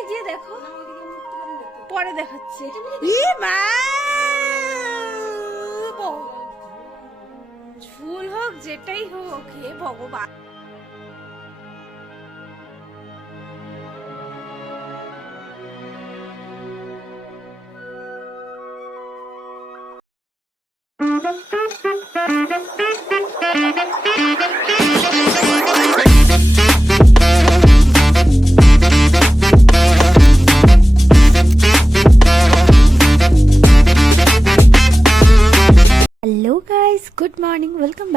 ওইদিকে গিয়ে দেখো। পরে দেখাচ্ছে। মা! ঝুল হোক যেটাই হোক হে ভগবান।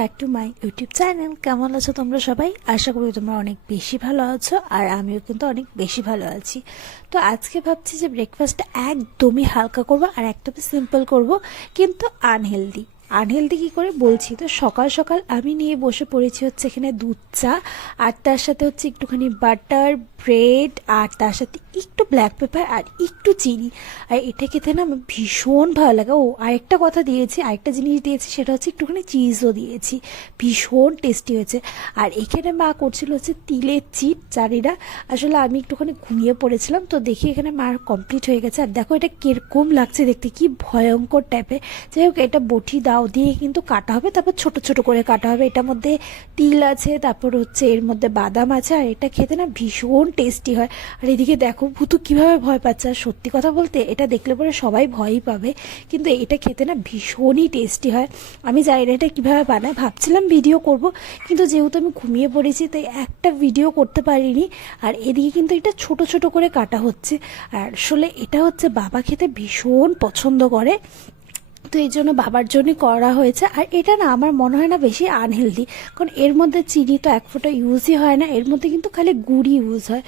Back to my YouTube channel. কেমন আছো তোমরা সবাই? আশা করি তোমরা অনেক বেশি ভালো আছো আর আমিও কিন্তু অনেক বেশি ভালো আছি। তো আজকে ভাবছি যে ব্রেকফাস্টটা একদমই হালকা করব আর একদমই সিম্পল করব, কিন্তু আনহেলদি আনহেলদি কী করে বলছি? তো সকাল সকাল আমি নিয়ে বসে পড়েছি হচ্ছে এখানে দুধ চা, আর তার সাথে হচ্ছে একটুখানি বাটার, ব্রেড, আর তার সাথে একটু ব্ল্যাক পেপার, আর একটু চিনি। আর এটা খেতে না আমার ভীষণ ভালো লাগে। ও, আরেকটা কথা দিয়েছি, আরেকটা জিনিস দিয়েছি, সেটা হচ্ছে একটুখানি চিজও দিয়েছি। ভীষণ টেস্টি হয়েছে। আর এখানে মা করছিল হচ্ছে তিলের চিট চারিরা আসলে আমি একটুখানি ঘুমিয়ে পড়েছিলাম, তো দেখি এখানে মার কমপ্লিট হয়ে গেছে। আর দেখো এটা কীরকম লাগছে দেখতে, কি ভয়ঙ্কর টাইপের যাই হোক, এটা বটি দাও দিয়ে কিন্তু কাটা হবে, তারপর ছোট ছোট করে কাটা হবে। এটার মধ্যে তিল আছে, তারপর হচ্ছে এর মধ্যে বাদাম আছে, আর এটা খেতে না ভীষণ টেস্টি হয়। আর এদিকে দেখো, ভুতু কীভাবে ভয় পাচ্ছে, আর সত্যি কথা বলতে এটা দেখলে পরে সবাই ভয়ই পাবে, কিন্তু এটা খেতে না ভীষণই টেস্টি হয়। আমি জানি না এটা কীভাবে বানায়, ভাবছিলাম ভিডিও করব, কিন্তু যেহেতু আমি ঘুমিয়ে পড়েছি, তাই একটা ভিডিও করতে পারিনি। আর এদিকে কিন্তু এটা ছোট ছোট করে কাটা হচ্ছে। আর আসলে এটা হচ্ছে বাবা খেতে ভীষণ পছন্দ করে। তো এই জন্য বাবার জন্য করা হয়েছে। আর এটা না আমার মনে হয় না বেশি আনহেলদি কারণ এর মধ্যে চিনি তো এক ফোঁটা ইউজই হয় না, এর মধ্যে কিন্তু খালি গুড়ই ইউজ হয়।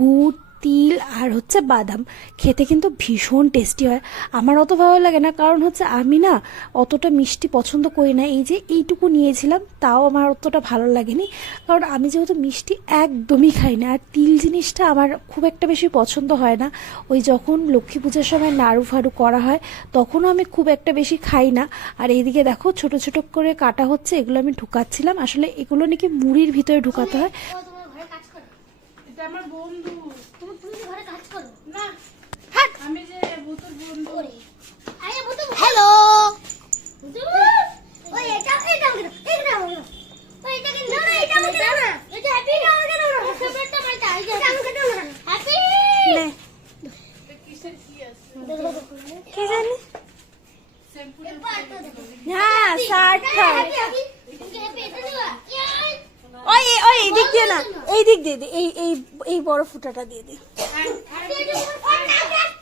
গুড় তিল আর হচ্ছে বাদাম। খেতে কিন্তু ভীষণ টেস্টি হয়। আমার অত ভালো লাগে না, কারণ হচ্ছে আমি না অতটা মিষ্টি পছন্দ করি না। এই যে এইটুকু নিয়েছিলাম, তাও আমার অতটা ভালো লাগেনি। কারণ আমি যেহেতু মিষ্টি একদমই খাই না, আর তিল জিনিসটা আমার খুব একটা বেশি পছন্দ হয় না। ওই যখন লক্ষ্মী পূজার সময় নাড়ু ফাড়ু করা হয়, তখনও আমি খুব একটা বেশি খাই না। আর এইদিকে দেখো, ছোট ছোট করে কাটা হচ্ছে, এগুলো আমি ঢুকাচ্ছিলাম। আসলে এগুলো নাকি মুড়ির ভিতরে ঢুকাতে হয়। এটা আমার বন্ধু। তুমি তুমি ঘরে কাজ করো। না আমি যে ভূতুর বন্ধু। আরে বুতু হ্যালো ওই এটা এটা আমাকে দাও এটা আমাকে দাও। ওই এটা কি না না এটা আমাকে দাও না। এটা হ্যাপি এটা আমাকে দাও না। ফেভারিটটা আমার এটা এটা আমাকে দাও না। হ্যাপি নে, কিসের কি আছে? কি জানি? হ্যাঁ শার্ট খাও হ্যাপি হ্যাপি তুমি হ্যাপি এটা দিবা ইয়াই ওই এই- ওই এই দিক দিয়ে না। এই দিক দিয়ে দে এই এই এই বড় ফুটাটা দিয়ে দে। 姐姐，我拿开。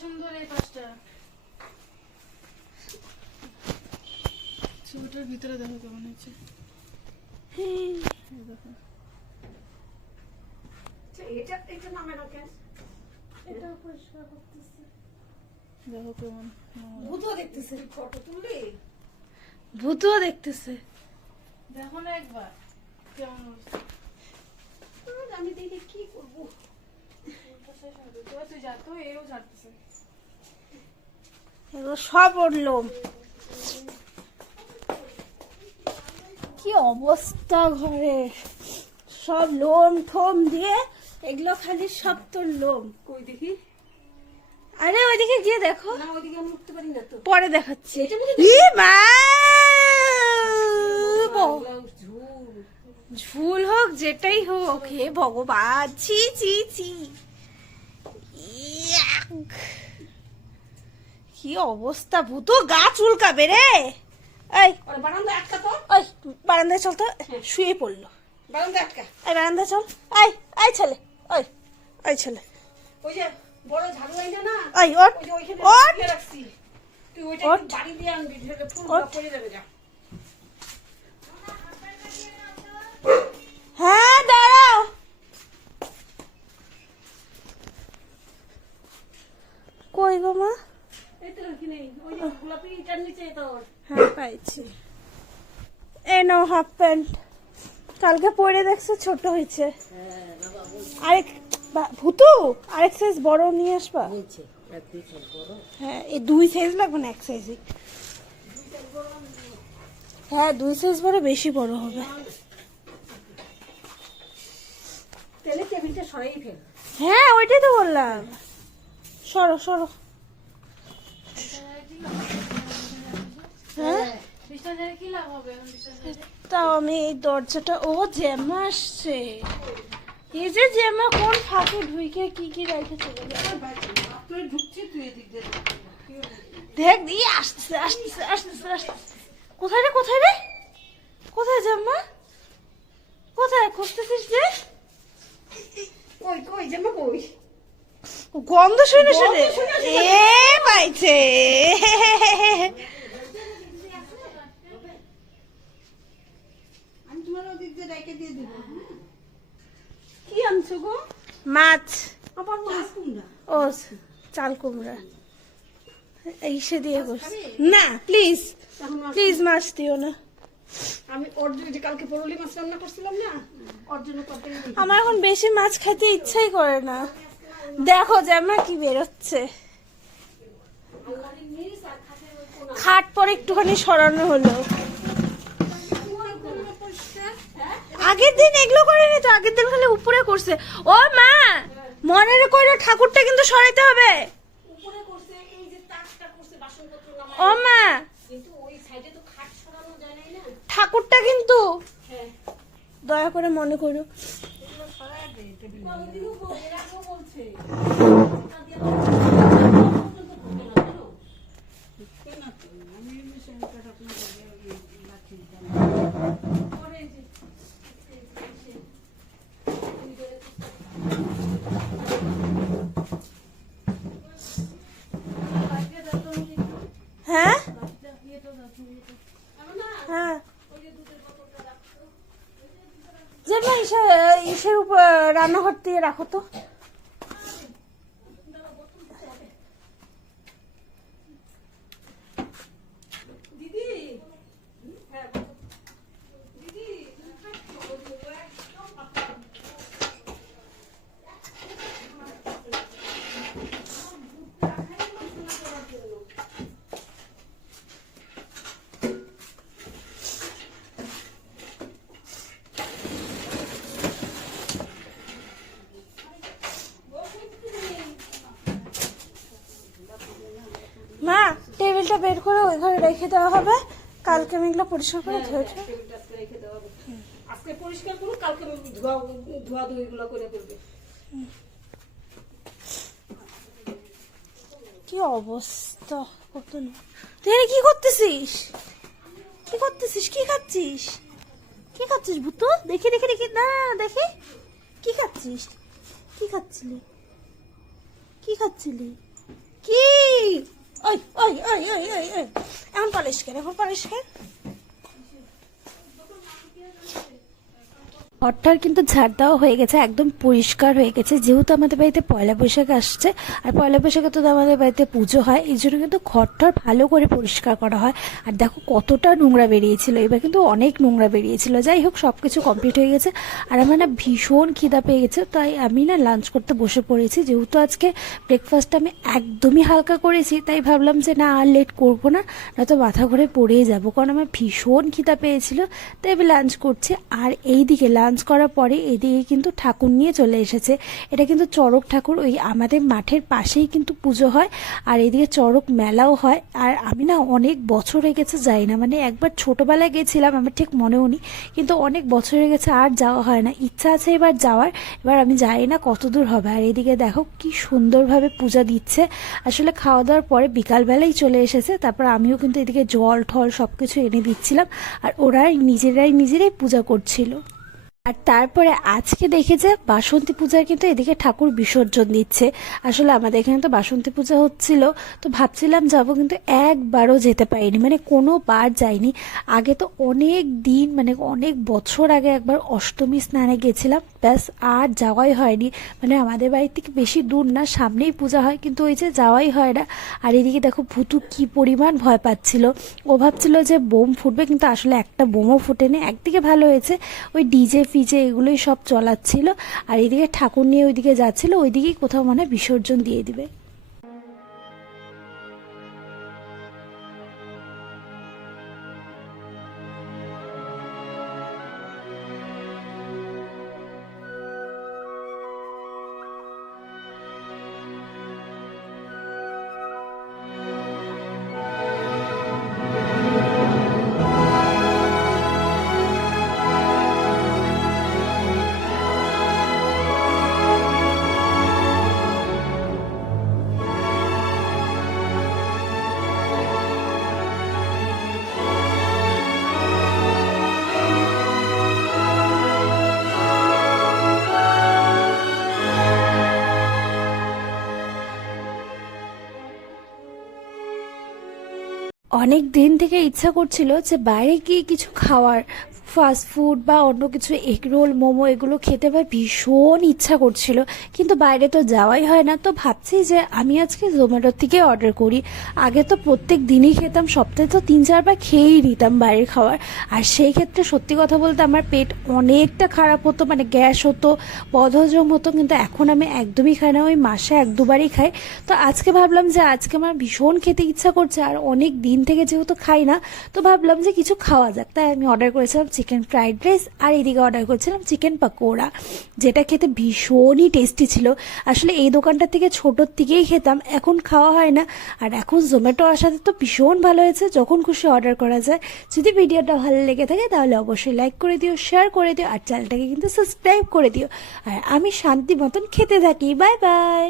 সুন্দর এই পাঁচটা ছবিটার ভিতরে দেখো কেমন হচ্ছে দেখো। এটা পরিষ্কার করতেছে। দেখো কেমন। ভূতও দেখতেছে। ফটো তুললি? ভূতও দেখতেছে। দেখো না একবার কেমন হচ্ছে আমি দেখে কি করব। তুই যা তো এও ছাড়তেছে এগুলো সব উঠল। কি অবস্থা ঘরের সব লোম ঠোম দিয়ে এগুলো খালি সব তোর লোম কই দেখি? আরে ওইদিকে গিয়ে দেখো। না ওইদিকে আমি উঠতে পারি না তো। পরে দেখাচ্ছি। ই মা! ঝুল। ঝুল হোক যেটাই হোক হে ভগবান। ছি ছি ছি। ইয়াক। কি অবস্থা? ভূত গা চুলকাবে রে। এই একটা তো। ওই বারান্দায় চল তো। শুয়ে পড়ল। বারান্দা একটা এই বারান্দায় চল। আই আই ছেলে ওই ছেলে। ওই যে বড় ঝাড়ু আইনা না? রাখছি তুই ওইটা বাড়ি দিয়ে আনবি ফুল ওঠ। পড়ে যাবে যা। হ্যাঁ দাঁড়াও কই গো মা? হ্যাঁ পাইছি। নাও হাফ প্যান্ট কালকে পরে দেখছ ছোট হয়েছে। আরেক বা- ভুতু আরেক সাইজ বড় নিয়ে আসবা। হ্যাঁ এই দুই সাইজ লাগবে না এক সাইজই হ্যাঁ দুই সাইজ বড় বেশি বড় হবে। সরাই হ্যাঁ ওইটাই তো বললাম। সরো সরো। হ্যাঁ? তাও আমি এই দরজাটা ও জ্যামা আসছে। এই যে জ্যামা কোন ফাঁকে ঢুইকে কি কি চলে দিয়ে দেখ দিয়ে আসতেছে আসতেছে আসতেছে আসতেছে। কোথায় রে কোথায় রে? কোথায় জাম্মা কোথায় খুঁজতেছিস যে? কই কই জামা কই গন্ধ শুনে শুনে এ পাইছে আমি তোমার ওদিক দিয়ে রেখে দিয়ে দিব কি আনছো গো? মাছ। আবার মাছ? ও চাল কুমড়া। দিয়ে করছি না প্লিজ প্লিজ মাছ দিও না। আমি ওর জন্য কালকে পরলি মাছ রান্না করছিলাম না ওর জন্য আমার এখন বেশি মাছ খেতে ইচ্ছাই করে না। দেখো জামা কি বেরোচ্ছে। খাট পরে একটুখানি সরানো হলো আগের দিন এগুলো করেনি তো আগের দিন খালি উপরে করছে ও মা মনে করে ঠাকুরটা কিন্তু সরাইতে হবে উপরে করছে এই যে তাকটা করছে বাসনপত্র নামায় ও মা কিন্তু ওই সাইডে তো খাট সরানো যায় নাই না ঠাকুরটা কিন্তু হ্যাঁ দয়া করে মনে করো কতদিনও বলছে এরকম বলছে হ্যাঁ হ্যাঁ। ইসের উপর রান্নাঘর দিয়ে রাখো তো দিদি মা টেবিলটা বের করে ওই ঘরে রেখে দেওয়া হবে। কালকে আমি এগুলো পরিষ্কার করে ধুয়ে আজকে রেখে আজকে পরিষ্কার করুন কালকে ধোয়া ধোয়া ধুয়ে গুলো করে ফেলবে কি অবস্থা কত তুই কি করতেছিস? কি করতেছিস? কি খাচ্ছিস? কি খাচ্ছিস ভূত? দেখি দেখি দেখি। না দেখি। কি খাচ্ছিস? কি খাচ্ছিলি? কি খাচ্ছিলি? কি? ওই ওই ওই ওই ওই। এখন পালিশ কেন এখন পালিশ কেন ঘরটার কিন্তু ঝাড় দেওয়া হয়ে গেছে, একদম পরিষ্কার হয়ে গেছে। যেহেতু আমাদের বাড়িতে পয়লা বৈশাখ আসছে, আর পয়লা বৈশাখে তো আমাদের বাড়িতে পুজো হয়, এই জন্য কিন্তু ঘরটার ভালো করে পরিষ্কার করা হয়। আর দেখো কতটা নোংরা বেরিয়েছিল, এবার কিন্তু অনেক নোংরা বেরিয়েছিল। যাই হোক সব কিছু কমপ্লিট হয়ে গেছে। আর আমার না ভীষণ খিদা পেয়ে গেছে, তাই আমি না লাঞ্চ করতে বসে পড়েছি। যেহেতু আজকে ব্রেকফাস্ট আমি একদমই হালকা করেছি, তাই ভাবলাম যে না, আর লেট করব না, নয়তো মাথা ঘুরে পড়েই যাব। কারণ আমার ভীষণ খিদা পেয়েছিল, তাই আমি লাঞ্চ করছি। আর এই দিকে লাঞ্চ করার পরে এদিকে কিন্তু ঠাকুর নিয়ে চলে এসেছে। এটা কিন্তু চড়ক ঠাকুর, ওই আমাদের মাঠের পাশেই কিন্তু পুজো হয় আর এদিকে চড়ক মেলাও হয়। আর আমি না অনেক বছর হয়ে গেছে যাই না মানে একবার ছোটোবেলায় গেছিলাম, আমার ঠিক মনেও নেই, কিন্তু অনেক বছর হয়ে গেছে আর যাওয়া হয় না। ইচ্ছা আছে এবার যাওয়ার, এবার আমি যাই না কত দূর হবে। আর এদিকে দেখো কি সুন্দরভাবে পূজা দিচ্ছে। আসলে খাওয়া দাওয়ার পরে বিকালবেলাই চলে এসেছে, তারপর আমিও কিন্তু এদিকে জল ঠল সব কিছু এনে দিচ্ছিলাম, আর ওরা নিজেরাই নিজেরাই পূজা করছিল। আর তারপরে আজকে দেখে যে বাসন্তী পূজার কিন্তু এদিকে ঠাকুর বিসর্জন দিচ্ছে। আসলে আমাদের এখানে তো বাসন্তী পূজা হচ্ছিল, তো ভাবছিলাম যাব কিন্তু একবারও যেতে পারিনি। মানে কোনো বার যাইনি। আগে তো অনেক দিন মানে অনেক বছর আগে একবার অষ্টমী স্নানে গেছিলাম। ব্যাস আর যাওয়াই হয়নি। মানে আমাদের বাড়ির থেকে বেশি দূর না, সামনেই পূজা হয়, কিন্তু ওই যে যাওয়াই হয় না। আর এদিকে দেখো ভুতু কি পরিমাণ ভয় পাচ্ছিল। ও ভাবছিল যে বোম ফুটবে, কিন্তু আসলে একটা বোমও ফুটেনি। একদিকে ভালো হয়েছে, ওই ডিজে ফিজে এগুলোই সব চলাচ্ছিল। আর এদিকে ঠাকুর নিয়ে ওইদিকে যাচ্ছিল, ওইদিকেই কোথাও মানে বিসর্জন দিয়ে দিবে। অনেক দিন থেকে ইচ্ছা করছিল যে বাইরে গিয়ে কিছু খাওয়ার ফাস্ট ফুড বা অন্য কিছু এগ রোল মোমো এগুলো খেতে আমার ভীষণ ইচ্ছা করছিল। কিন্তু বাইরে তো যাওয়াই হয় না। তো ভাবছি যে আমি আজকে জোম্যাটোর থেকে অর্ডার করি। আগে তো প্রত্যেক দিনই খেতাম, সপ্তাহে তো তিন চারবার খেয়েই নিতাম বাইরের খাবার। আর সেই ক্ষেত্রে সত্যি কথা বলতে আমার পেট অনেকটা খারাপ হতো মানে গ্যাস হতো, বদহজম হতো, কিন্তু এখন আমি একদমই খাই না, ওই মাসে এক দুবারই খাই। তো আজকে ভাবলাম যে আজকে আমার ভীষণ খেতে ইচ্ছা করছে, আর অনেক দিন থেকে যেহেতু খাই না, তো ভাবলাম যে কিছু খাওয়া যাক। তাই আমি অর্ডার করেছিলাম চিকেন ফ্রাইড রাইস আর এদিকে অর্ডার করেছিলাম চিকেন পাকোড়া যেটা খেতে ভীষণই টেস্টি ছিল। আসলে এই দোকানটা থেকে ছোটোর থেকেই খেতাম, এখন খাওয়া হয় না। আর এখন জোম্যাটো আসাতে তো ভীষণ ভালো হয়েছে, যখন খুশি অর্ডার করা যায়। যদি ভিডিওটা ভালো লেগে থাকে তাহলে অবশ্যই লাইক করে দিও শেয়ার করে দিও, আর চ্যানেলটাকে কিন্তু সাবস্ক্রাইব করে দিও। আর আমি শান্তি মতন খেতে থাকি। Bye bye